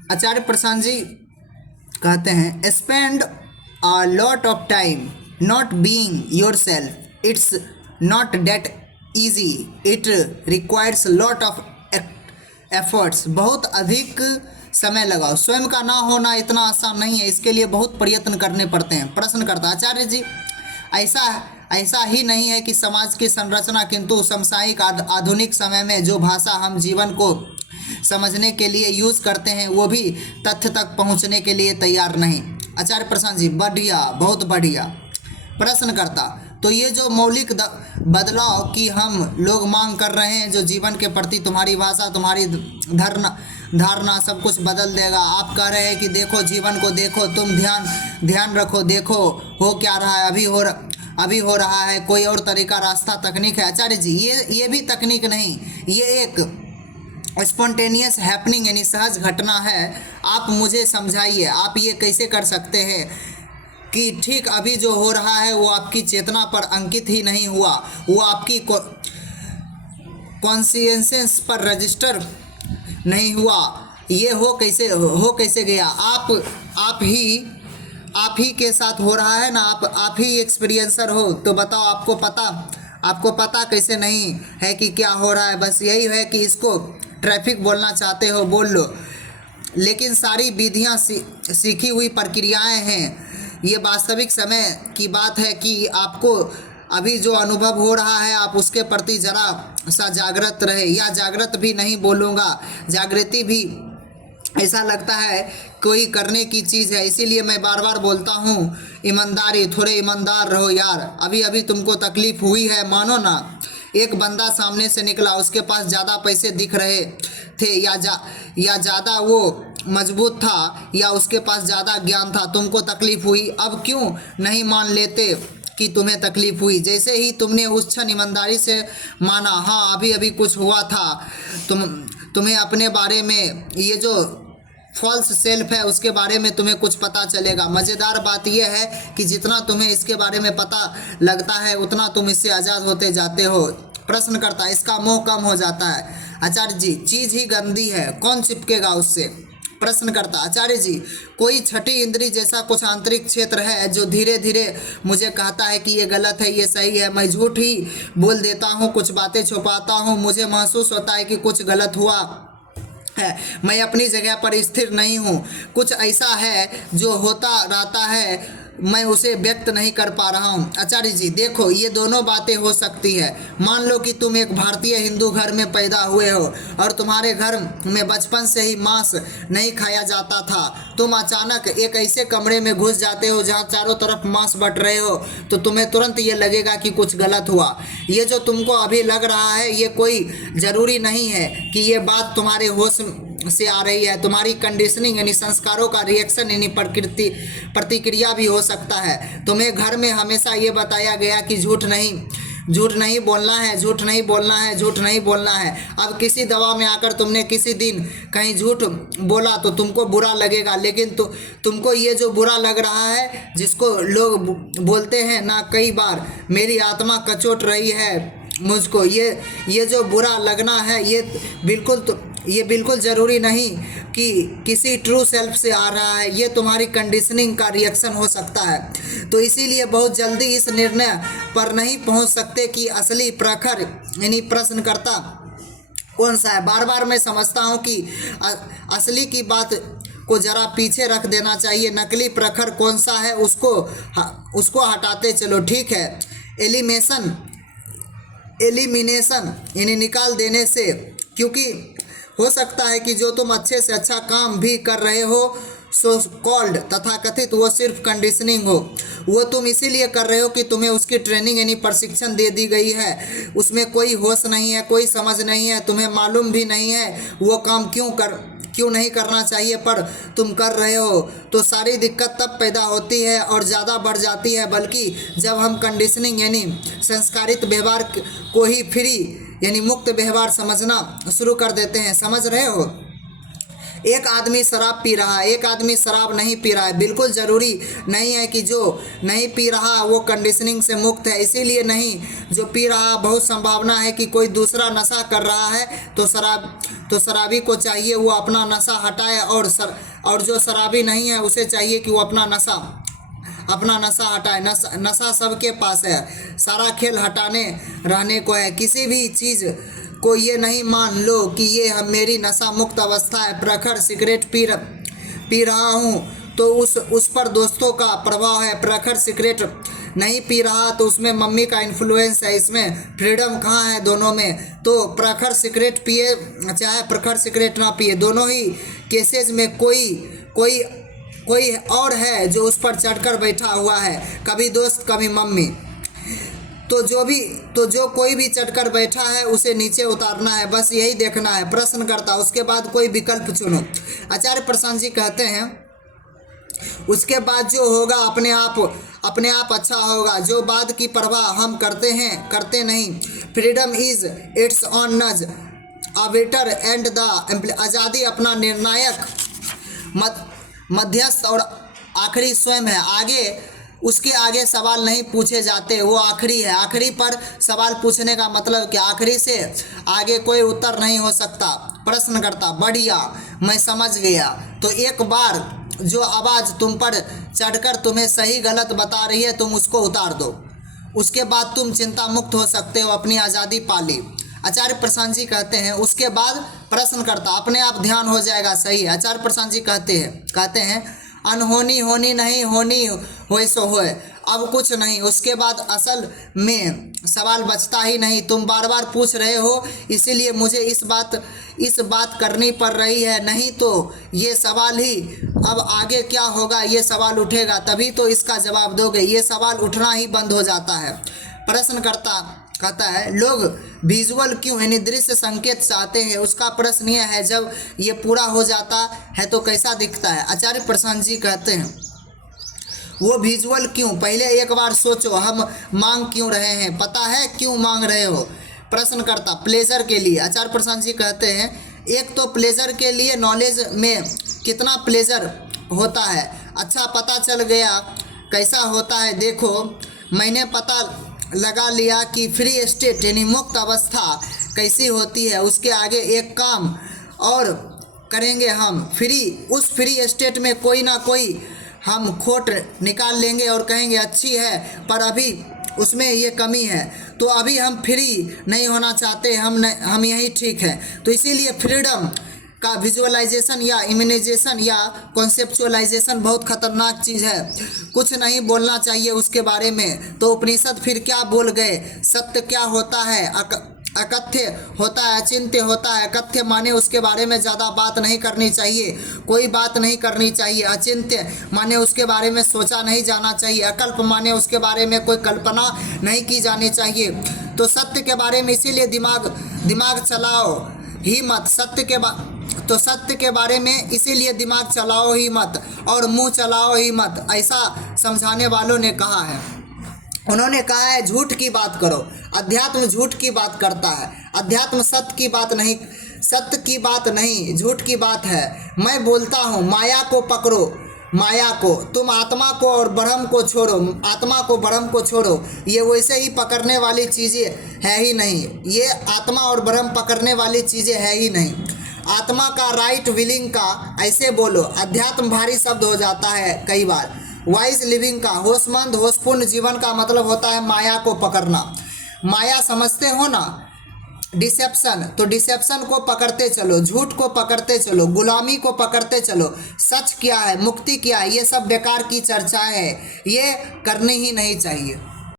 आचार्य प्रशांत जी कहते हैं, spend a lot of time not being yourself, it's not that easy, it requires lot of efforts. बहुत अधिक समय लगाओ, स्वयं का ना होना इतना आसान नहीं है, इसके लिए बहुत प्रयत्न करने पड़ते हैं। प्रश्न करता आचार्य जी, ऐसा ऐसा ही नहीं है कि समाज की संरचना, किंतु समसामयिक आधुनिक समय में जो भाषा हम जीवन को समझने के लिए यूज़ करते हैं वो भी तथ्य तक पहुंचने के लिए तैयार नहीं। आचार्य प्रशांत जी, बढ़िया, बहुत बढ़िया। प्रश्नकर्ता, तो ये जो मौलिक बदलाव की हम लोग मांग कर रहे हैं, जो जीवन के प्रति तुम्हारी भाषा, तुम्हारी धारणा सब कुछ बदल देगा। आप कह रहे हैं कि देखो जीवन को, देखो तुम ध्यान रखो, देखो हो क्या रहा है, अभी हो रहा है, कोई और तरीका, रास्ता, तकनीक है। आचार्य जी, ये भी तकनीक नहीं, ये एक स्पॉन्टेनियस हैपनिंग यानी सहज घटना है। आप मुझे समझाइए, आप ये कैसे कर सकते हैं कि ठीक अभी जो हो रहा है वो आपकी चेतना पर अंकित ही नहीं हुआ, वो आपकी कॉन्शियंसेंस पर रजिस्टर नहीं हुआ, ये हो कैसे गया? आप ही के साथ हो रहा है ना, आप ही एक्सपीरियंसर हो, तो बताओ आपको पता कैसे नहीं है कि क्या हो रहा है? बस यही है कि इसको ट्रैफिक बोलना चाहते हो, बोल लो, लेकिन सारी विधियां सीखी हुई प्रक्रियाएं हैं। ये वास्तविक समय की बात है कि आपको अभी जो अनुभव हो रहा है आप उसके प्रति जरा सा जागृत रहे, या जागृत भी नहीं बोलूँगा, जागृति भी ऐसा लगता है कोई करने की चीज़ है, इसीलिए मैं बार बार बोलता हूँ ईमानदारी, थोड़े ईमानदार रहो यार। अभी तुमको तकलीफ़ हुई है, मानो ना। एक बंदा सामने से निकला, उसके पास ज़्यादा पैसे दिख रहे थे, या ज़्यादा वो मजबूत था, या उसके पास ज़्यादा ज्ञान था, तुमको तकलीफ़ हुई। अब क्यों नहीं मान लेते कि तुम्हें तकलीफ़ हुई? जैसे ही तुमने उस क्षण ईमानदारी से माना, हाँ अभी कुछ हुआ था, तुम्हें अपने बारे में, ये जो फॉल्स सेल्फ है उसके बारे में तुम्हें कुछ पता चलेगा। मज़ेदार बात यह है कि जितना तुम्हें इसके बारे में पता लगता है उतना तुम इससे आज़ाद होते जाते हो। प्रश्न करता, इसका मोह कम हो जाता है। आचार्य जी, चीज़ ही गंदी है, कौन चिपकेगा उससे? प्रश्न करता, आचार्य जी, कोई छठी इंद्री जैसा कुछ आंतरिक क्षेत्र है जो धीरे धीरे मुझे कहता है कि ये गलत है, ये सही है। मैं झूठ ही बोल देता हूँ, कुछ बातें छुपाता हूँ, मुझे महसूस होता है कि कुछ गलत हुआ है, मैं अपनी जगह पर स्थिर नहीं हूँ, कुछ ऐसा है जो होता रहता है, मैं उसे व्यक्त नहीं कर पा रहा हूँ। आचार्य जी, देखो ये दोनों बातें हो सकती है। मान लो कि तुम एक भारतीय हिंदू घर में पैदा हुए हो और तुम्हारे घर में बचपन से ही मांस नहीं खाया जाता था। तुम अचानक एक ऐसे कमरे में घुस जाते हो जहाँ चारों तरफ मांस बट रहे हो, तो तुम्हें तुरंत ये लगेगा कि कुछ गलत हुआ। ये जो तुमको अभी लग रहा है ये कोई ज़रूरी नहीं है कि ये बात तुम्हारे होश से आ रही है, तुम्हारी कंडीशनिंग यानी संस्कारों का रिएक्शन यानी प्रतिक्रिया भी हो सकता है। तुम्हें घर में हमेशा ये बताया गया कि झूठ नहीं बोलना है, झूठ नहीं बोलना है, झूठ नहीं बोलना है। अब किसी दवा में आकर तुमने किसी दिन कहीं झूठ बोला तो तुमको बुरा लगेगा, लेकिन तुमको ये जो बुरा लग रहा है, जिसको लोग बोलते हैं ना, कई बार मेरी आत्मा कचोट रही है मुझको, ये जो बुरा लगना है ये बिल्कुल ज़रूरी नहीं कि किसी ट्रू सेल्फ से आ रहा है, ये तुम्हारी कंडीशनिंग का रिएक्शन हो सकता है। तो इसीलिए बहुत जल्दी इस निर्णय पर नहीं पहुंच सकते कि असली प्रखर यानी प्रश्नकर्ता कौन सा है। बार बार मैं समझता हूं कि असली की बात को ज़रा पीछे रख देना चाहिए, नकली प्रखर कौन सा है उसको हटाते चलो, ठीक है। एलिमिनेशन यानी निकाल देने से, क्योंकि हो सकता है कि जो तुम अच्छे से अच्छा काम भी कर रहे हो, सो कॉल्ड तथाकथित, वो सिर्फ कंडीशनिंग हो। वो तुम इसीलिए कर रहे हो कि तुम्हें उसकी ट्रेनिंग यानी प्रशिक्षण दे दी गई है, उसमें कोई होश नहीं है, कोई समझ नहीं है, तुम्हें मालूम भी नहीं है वो काम क्यों नहीं करना चाहिए, पर तुम कर रहे हो। तो सारी दिक्कत तब पैदा होती है और ज़्यादा बढ़ जाती है, बल्कि जब हम कंडीशनिंग यानी संस्कारित व्यवहार को ही फ्री यानी मुक्त व्यवहार समझना शुरू कर देते हैं। समझ रहे हो? एक आदमी शराब पी रहा है, एक आदमी शराब नहीं पी रहा है। बिल्कुल ज़रूरी नहीं है कि जो नहीं पी रहा वो कंडीशनिंग से मुक्त है, इसीलिए नहीं। जो पी रहा, बहुत संभावना है कि कोई दूसरा नशा कर रहा है, तो शराबी को चाहिए वो अपना नशा हटाए, और जो शराबी नहीं है उसे चाहिए कि वो अपना नशा हटाए। नशा सबके पास है, सारा खेल हटाने रहने को है। किसी भी चीज़ को ये नहीं मान लो कि ये मेरी नशा मुक्त अवस्था है। प्रखर सिगरेट पी रहा हूँ तो उस पर दोस्तों का प्रभाव है। प्रखर सिगरेट नहीं पी रहा तो उसमें मम्मी का इन्फ्लुएंस है। इसमें फ्रीडम कहाँ है दोनों में? तो प्रखर सिगरेट पिए चाहे प्रखर सिगरेट ना पिए, दोनों ही केसेस में कोई और है जो उस पर चढ़कर बैठा हुआ है, कभी दोस्त कभी मम्मी। तो जो कोई भी चढ़कर बैठा है उसे नीचे उतारना है, बस यही देखना है। प्रश्न करता, उसके बाद कोई विकल्प चुनो। आचार्य प्रशांत जी कहते हैं उसके बाद जो होगा अपने आप अच्छा होगा। जो बाद की परवाह हम करते नहीं। फ्रीडम इज इट्स ऑन नज अवेटर एंड द आज़ादी अपना निर्णायक मध्यस्थ और आखिरी स्वयं है। उसके आगे सवाल नहीं पूछे जाते, वो आखिरी है। आखिरी पर सवाल पूछने का मतलब क्या? आखिरी से आगे कोई उत्तर नहीं हो सकता। प्रश्न करता, बढ़िया, मैं समझ गया। तो एक बार जो आवाज़ तुम पर चढ़कर तुम्हें सही गलत बता रही है, तुम उसको उतार दो। उसके बाद तुम चिंता मुक्त हो सकते हो, अपनी आज़ादी पाली। आचार्य प्रशांत जी कहते हैं उसके बाद प्रश्न करता, अपने आप ध्यान हो जाएगा। सही। आचार्य प्रशांत जी कहते हैं अनहोनी होनी नहीं, होनी होए सो होए, अब कुछ नहीं। उसके बाद असल में सवाल बचता ही नहीं। तुम बार बार पूछ रहे हो, इसीलिए मुझे इस बात करनी पड़ रही है। नहीं तो ये सवाल ही अब आगे क्या होगा ये सवाल उठेगा, तभी तो इसका जवाब दोगे। ये सवाल उठना ही बंद हो जाता है। प्रश्न कहता है लोग विजुअल क्यों यानी दृश्य संकेत चाहते हैं? उसका प्रश्न यह है जब ये पूरा हो जाता है तो कैसा दिखता है? आचार्य प्रशांत जी कहते हैं वो विजुअल क्यों, पहले एक बार सोचो, हम मांग क्यों रहे हैं? पता है क्यों मांग रहे हो? प्रश्न करता, प्लेजर के लिए। आचार्य प्रशांत जी कहते हैं एक तो प्लेजर के लिए, नॉलेज में कितना प्लेजर होता है अच्छा पता चल गया। कैसा होता है देखो, मैंने पता लगा लिया कि फ्री स्टेट यानी मुक्त अवस्था कैसी होती है। उसके आगे एक काम और करेंगे हम, उस फ्री स्टेट में कोई ना कोई हम खोट निकाल लेंगे और कहेंगे अच्छी है, पर अभी उसमें ये कमी है, तो अभी हम फ्री नहीं होना चाहते, हम यही ठीक है। तो इसीलिए फ्रीडम का विजुअलाइजेशन या इमेजिनेशन या कॉन्सेप्चुअलाइजेशन बहुत खतरनाक चीज़ है। कुछ नहीं बोलना चाहिए उसके बारे में। तो उपनिषद फिर क्या बोल गए? सत्य क्या होता है? अकथ्य होता है, अचिंत्य होता है। कथ्य माने उसके बारे में ज़्यादा बात नहीं करनी चाहिए, कोई बात नहीं करनी चाहिए। अचिंत्य माने उसके बारे में सोचा नहीं जाना चाहिए। अकल्प माने उसके बारे में कोई कल्पना नहीं की जानी चाहिए। तो सत्य के बारे में इसीलिए दिमाग चलाओ ही मत। सत्य के बारे में इसीलिए दिमाग चलाओ ही मत और मुंह चलाओ ही मत, ऐसा समझाने वालों ने कहा है। उन्होंने कहा है झूठ की बात करो। अध्यात्म झूठ की बात करता है, अध्यात्म सत्य की बात नहीं, झूठ की बात है। मैं बोलता हूँ माया को पकड़ो, माया को, तुम आत्मा को और ब्रह्म को छोड़ो, आत्मा को ब्रह्म को छोड़ो। ये वैसे ही पकड़ने वाली चीज़ें है ही नहीं, ये आत्मा और ब्रह्म पकड़ने वाली चीज़ें है ही नहीं। आत्मा का राइट विलिंग का ऐसे बोलो, अध्यात्म भारी शब्द हो जाता है कई बार। वाइज लिविंग का, होशमंद होशपूर्ण जीवन का मतलब होता है माया को पकड़ना। माया समझते हो ना, डिसेप्शन, तो डिसेप्शन को पकड़ते चलो, झूठ को पकड़ते चलो, गुलामी को पकड़ते चलो। सच क्या है, मुक्ति क्या है, ये सब बेकार की चर्चाएं है, ये करनी ही नहीं चाहिए।